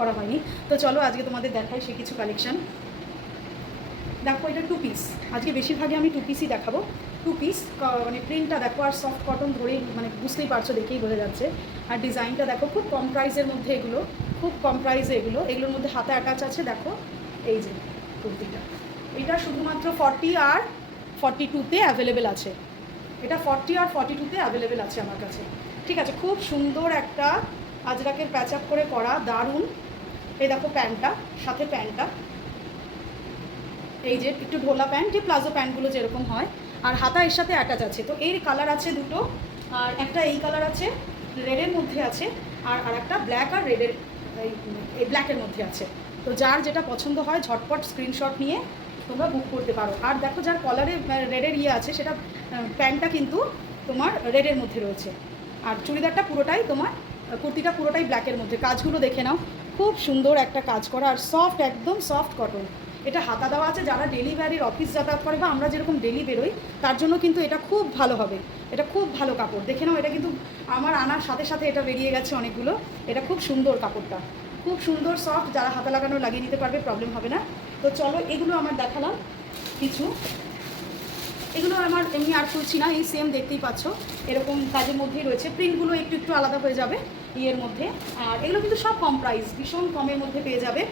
করা হয়নি। তো চলো আজকে তোমাদের দেখাই সে কিছু কালেকশন দেখো, এটা টু পিস আজকে বেশিরভাগই আমি টু পিসই দেখাবো। টু পিস মানে প্রিন্টটা দেখো, আর সফট কটন ধরেই মানে বুঝতেই পারছ, দেখেই বোঝা যাচ্ছে। আর ডিজাইনটা দেখো, খুব কম প্রাইসের মধ্যে এগুলো, খুব কম প্রাইসে এগুলো। এগুলোর মধ্যে হাতে অ্যাটাচ আছে, দেখো, এই যে কুর্তিটা। এটা শুধুমাত্র ফর্টি আর ফর্টি টুতে অ্যাভেলেবেল আছে। এটা ফর্টি আর ফর্টি টুতে অ্যাভেলেবেল আছে আমার কাছে। ঠিক আছে, খুব সুন্দর একটা আজরাকের প্যাচ আপ করে করা, দারুণ। এই দেখো প্যান্টটা, সাথে প্যান্টটা। এই যে একটু ঢোলা প্যান্ট, যে প্লাজো প্যান্টগুলো যেরকম হয়। আর হাতা এর সাথে অ্যাটাচ আছে। তো এর কালার আছে দুটো, আর একটা এই কালার আছে রেডের মধ্যে আছে, আর আর একটা ব্ল্যাক আর রেডের এই ব্ল্যাকের মধ্যে আছে। তো যার যেটা পছন্দ হয়, ঝটপট স্ক্রিনশট নিয়ে তোমরা বুক করতে পারো। আর দেখো যার কলারে রেডের ইয়ে আছে, সেটা প্যান্টটা কিন্তু তোমার রেডের মধ্যে রয়েছে। আর চুড়িদারটা পুরোটাই তোমার কুর্তিটা পুরোটাই ব্ল্যাকের মধ্যে। কাজগুলো দেখে নাও। খুব সুন্দর একটা কাজ করা আর সফট একদম সফট কটন এটা হাতা দেওয়া আছে, যারা ডেলিভারির অফিস যাতায়াত করে বা আমরা যেরকম ডেলি বেরোই, তার জন্য কিন্তু এটা খুব ভালো হবে। এটা খুব ভালো কাপড়। দেখে নাও, এটা কিন্তু আমার আনার সাথে সাথে এটা বেরিয়ে গেছে অনেকগুলো। এটা খুব সুন্দর কাপড়টা। খুব সুন্দর সফট যারা হাতা লাগানো লাগিয়ে নিতে পারবে প্রবলেম হবে না। তো চলো, এগুলো আমার দেখালাম কিছু। এগুলো আমার এমনি আর খুলছি না, এই সেম দেখতেই পাচ্ছ। এরকম কাজের মধ্যেই রয়েছে। প্রিন্টগুলো একটু একটু আলাদা হয়ে যাবে ইয়ের মধ্যে। আর এগুলো কিন্তু সব কম প্রাইস ভীষণ কমের মধ্যে পেয়ে যাবে।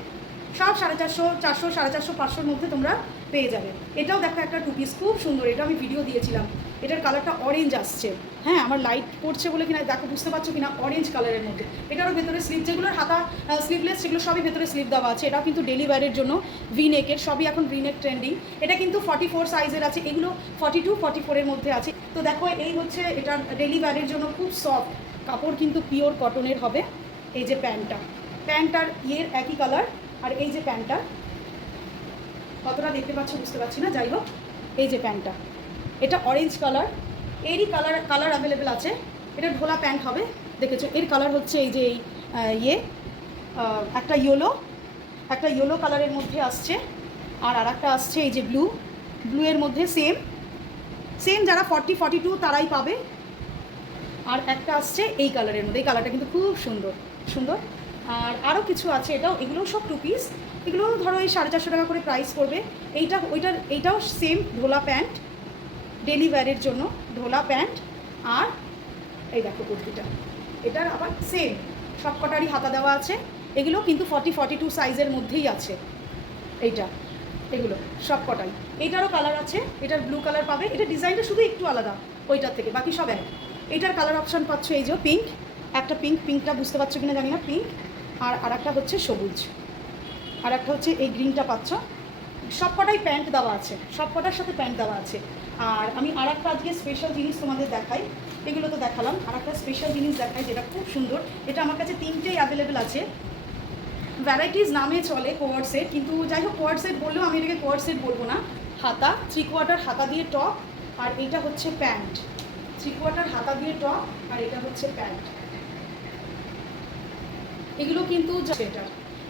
সব সাড়ে চারশো চারশো, সাড়ে চারশো, পাঁচশোর মধ্যে তোমরা পেয়ে যাবে। এটাও দেখো একটা টু পিস খুব সুন্দর। এটা আমি ভিডিও দিয়েছিলাম। এটার কালারটা অরেঞ্জ আসছে। হ্যাঁ আমার লাইট পড়ছে বলে কিনা দেখো, বুঝতে পারছ কিনা? অরেঞ্জ কালারের মধ্যে। এটারও ভেতরে স্লিপ যেগুলোর হাতা স্লিভলেস সেগুলো সবই ভেতরে স্লিপ দেওয়া আছে। এটাও কিন্তু ডেলি ওয়্যারের জন্য ভি নেকের সবই এখন ভি নেক ট্রেন্ডিং এটা কিন্তু ফর্টি ফোর সাইজের আছে, এগুলো ফর্টি টু ফর্টি ফোরের মধ্যে আছে। তো দেখো, এই হচ্ছে এটা ডেলি জন্য খুব সফট কাপড়, কিন্তু পিওর কটনের হবে। এই যে প্যান্টটা। প্যান্ট আর ইয়ের একই কালার আর এই যে প্যান্টটা, কতটা দেখতে পাচ্ছ, বুঝতে পারছি না? যাই হোক, এই যে প্যান্টটা। এটা অরেঞ্জ কালার এরই কালার কালার অ্যাভেলেবেল আছে। এটা ঢোলা প্যান্ট হবে, দেখেছ? এর কালার হচ্ছে এই যে এই ইয়ে একটা ইয়েলো একটা ইয়েলো কালারের মধ্যে আসছে। আর আর একটা আসছে এই যে ব্লু ব্লু এর মধ্যে সেম সেম যারা ফর্টি ফর্টি টু তারাই পাবে। আর একটা আসছে এই কালারের মধ্যে। এই কালারটা কিন্তু খুব সুন্দর সুন্দর। আর আরও কিছু আছে, এটাও, এগুলোও সব টু পিস এগুলোও ধরো এই সাড়ে চারশো টাকা করে প্রাইস পড়বে। এইটা, ওইটার, এইটাও সেম ঢোলা প্যান্ট ডেলি ওয়্যারের জন্য ঢোলা প্যান্ট আর এই দেখো কুর্তিটা। এটার আবার সেম সব কটারই হাতা দেওয়া আছে। এগুলো কিন্তু ফর্টি ফর্টি টু সাইজের মধ্যেই আছে। এইটা, এগুলো সব কটাই। এইটারও কালার আছে, এটার ব্লু কালার পাবে। এটা ডিজাইনটা শুধু একটু আলাদা, ওইটার থেকে, বাকি সব এক। এইটার কালার অপশান পাচ্ছ এই যে পিঙ্ক একটা পিঙ্ক পিঙ্কটা বুঝতে পারছ কিনা জানি না পিঙ্ক আর আর একটা হচ্ছে সবুজ। আর একটা হচ্ছে এই গ্রিনটা পাচ্ছ। সব কটাই প্যান্ট দেওয়া আছে, সব কটার সাথে প্যান্ট দেওয়া আছে। আর আমি আর একটা আজকে স্পেশাল জিনিস তোমাদের দেখাই। এগুলো তো দেখালাম। আর একটা স্পেশাল জিনিস দেখাই যেটা খুব সুন্দর। এটা আমার কাছে তিনটেই অ্যাভেলেবেল আছে। ভ্যারাইটিস নামে চলে কোয়ার সেট, কিন্তু যাই হোক কোয়ার সেট বললেও আমি এটাকে কোয়ার সেট বলব না। হাতা থ্রি কোয়ার্টার হাতা দিয়ে টপ আর এটা হচ্ছে প্যান্ট। থ্রি কোয়ার্টার হাতা দিয়ে টপ আর এটা হচ্ছে প্যান্ট। এগুলো কিন্তু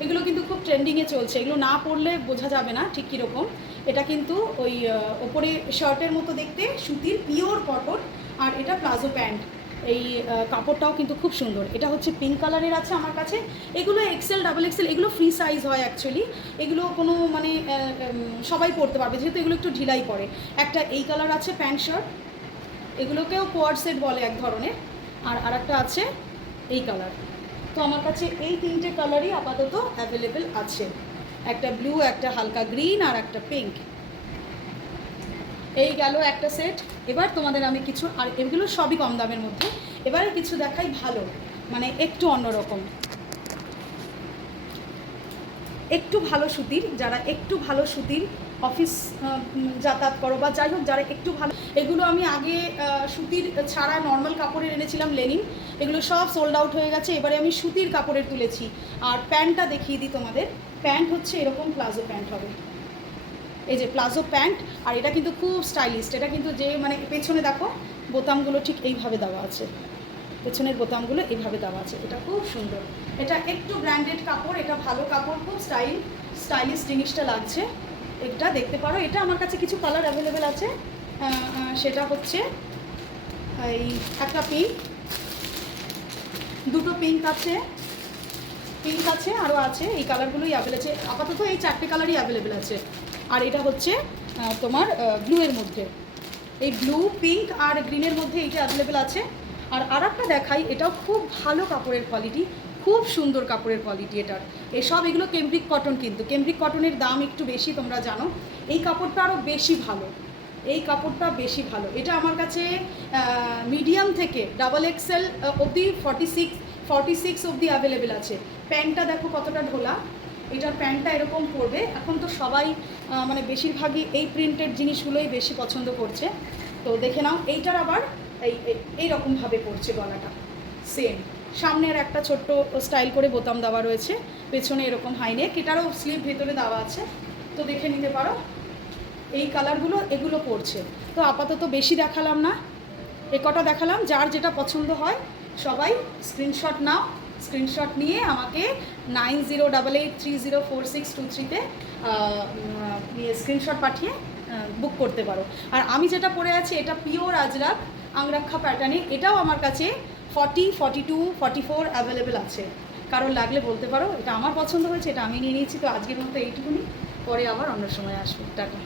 এগুলো কিন্তু খুব ট্রেন্ডিংয়ে চলছে। এগুলো না পরলে বোঝা যাবে না ঠিক কীরকম। এটা কিন্তু ওই ওপরে শার্টের মতো দেখতে, সুতির পিওর কটন আর এটা প্লাজো প্যান্ট। এই কাপড়টাও কিন্তু খুব সুন্দর। এটা হচ্ছে পিঙ্ক কালারের আছে আমার কাছে। এগুলো এক্সেল ডাবল এক্সেল এগুলো ফ্রি সাইজ হয় অ্যাকচুয়ালি এগুলো কোনো মানে সবাই পরতে পারবে। যেহেতু এগুলো একটু ঢিলাই পড়ে একটা এই কালার আছে প্যান্ট শার্ট এগুলোকেও কোয়ার সেট বলে এক ধরনের। আর আরেকটা আছে এই কালার তো আমার কাছে এই তিনটে কালারই আপাতত অ্যাভেলেবেল আছে। একটা ব্লু একটা হালকা গ্রিন আর একটা পিঙ্ক এই গেল একটা সেট এবার তোমাদের আমি কিছু, আর এগুলো সবই কম দামের মধ্যে। এবারে কিছু দেখাই ভালো মানে একটু অন্যরকম। একটু ভালো সুতির, যারা একটু ভালো সুতির অফিস যাতায়াত করো বা যাই হোক, যারা একটু ভালো, এগুলো আমি আগে সুতির ছাড়া নর্মাল কাপড়ের এনেছিলাম লেনিন এগুলো সব সোল্ড আউট হয়ে গেছে। এবারে আমি সুতির কাপড়ের তুলেছি। আর প্যান্টটা দেখিয়ে দিই তোমাদের। প্যান্ট হচ্ছে এরকম প্লাজো প্যান্ট হবে। এই যে প্লাজো প্যান্ট, আর এটা কিন্তু খুব স্টাইলিস্ট। এটা কিন্তু যে মানে পেছনে দেখো, বোতামগুলো ঠিক এইভাবে দেওয়া আছে। পেছনের বোতামগুলো এইভাবে দেওয়া আছে। এটা খুব সুন্দর। এটা একটু ব্র্যান্ডেড কাপড়, এটা ভালো কাপড়, খুব স্টাইল, স্টাইলিশ জিনিসটা লাগছে। এটা দেখতে পারো, এটা আমার কাছে কিছু কালার অ্যাভেলেবেল আছে। সেটা হচ্ছে এই একটা পিঙ্ক দুটো পিঙ্ক আছে। পিঙ্ক আছে আরও আছে, এই কালারগুলোই অ্যাভেলেবল আছে। আপাতত এই চারটে কালারই অ্যাভেলেবেল আছে। আর এটা হচ্ছে তোমার ব্লু এর মধ্যে। এই ব্লু পিঙ্ক আর গ্রিনের মধ্যে এইটা অ্যাভেলেবেল আছে। আর আর একটা দেখাই, এটাও খুব ভালো কাপড়ের কোয়ালিটি খুব সুন্দর কাপড়ের কোয়ালিটি এটার। এসব এগুলো কেমব্রিক কটন কিন্তু। কেমব্রিক কটনের দাম একটু বেশি, তোমরা জানো। এই কাপড়টা আরও বেশি ভালো। এই কাপড়টা বেশি ভালো। এটা আমার কাছে মিডিয়াম থেকে ডাবল এক্সেল অবধি ফর্টি সিক্স ফর্টি সিক্স অবধি অ্যাভেলেবেল আছে। প্যান্টটা দেখো কতটা ঢোলা। এটার প্যান্টটা এরকম পরবে। এখন তো সবাই মানে বেশিরভাগই এই প্রিন্টেড জিনিসগুলোই বেশি পছন্দ করছে। তো দেখে নাও, এইটার আবার এই, এই- এই পড়ছে গলাটা। সেম সামনের একটা ছোট্ট স্টাইল করে বোতাম দেওয়া রয়েছে। পেছনে এরকম হাইনেক এটারও স্লিভ ভেতরে দেওয়া আছে। তো দেখে নিতে পারো। এই কালারগুলো এগুলো পড়ছে তো আপাতত বেশি দেখালাম না। এ কটা দেখালাম, যার যেটা পছন্দ হয় সবাই স্ক্রিনশট নাও স্ক্রিনশট নিয়ে আমাকে nine zero double eight three zero four six two থ্রিতে স্ক্রিনশট পাঠিয়ে বুক করতে পারো। আর আমি যেটা পরে আছি এটা পিওর আজরাক আংরাক্ষা প্যাটার্নে এটাও আমার কাছে forty forty two forty four available আছে। কারণ লাগলে বলতে পারো। এটা আমার পছন্দ হয়েছে, এটা আমি নিয়ে নিয়েছি, তো আজকের মতো এইটুকুনি। পরে আবার অন্য সময় আসব। টাটা।